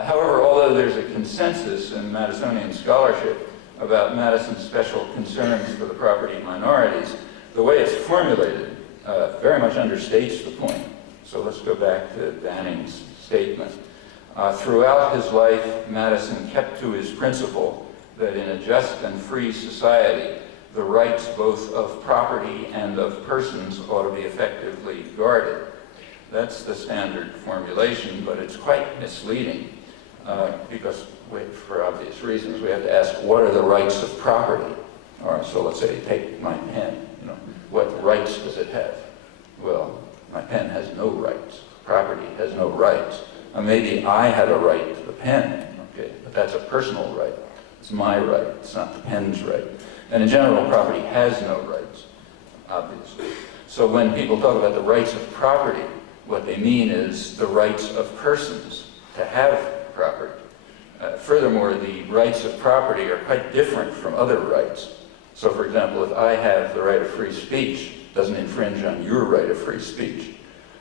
However, although there's a consensus in Madisonian scholarship about Madison's special concerns for the property minorities, the way it's formulated very much understates the point. So let's go back to Banning's statement. Throughout his life, Madison kept to his principle that in a just and free society, the rights both of property and of persons ought to be effectively guarded. That's the standard formulation, but it's quite misleading because, for obvious reasons, we have to ask, what are the rights of property? All right, so let's say, take my pen. What rights does it have? Well, my pen has no rights. Property has no rights. Maybe I have a right to the pen, okay, but that's a personal right. It's my right. It's not the pen's right. And in general, property has no rights, obviously. So when people talk about the rights of property, what they mean is the rights of persons to have property. Furthermore, the rights of property are quite different from other rights. So for example, if I have the right of free speech, it doesn't infringe on your right of free speech.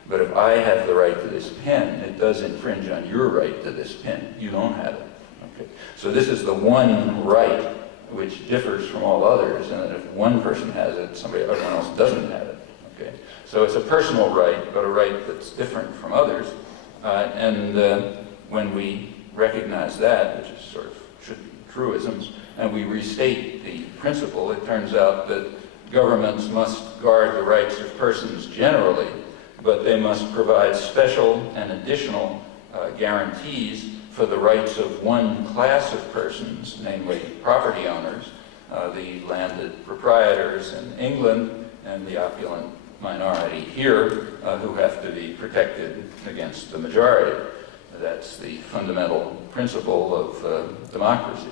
But if I have the right to this pen, it does infringe on your right to this pen. You don't have it. Okay? So this is the one right which differs from all others, and that if one person has it, everyone else doesn't have it. Okay? So it's a personal right, but a right that's different from others. When we recognize that, which is sort of should be truisms, and we restate the principle, it turns out that governments must guard the rights of persons generally, but they must provide special and additional guarantees for the rights of one class of persons, namely property owners, the landed proprietors in England, and the opulent minority here, who have to be protected against the majority. That's the fundamental principle of democracy.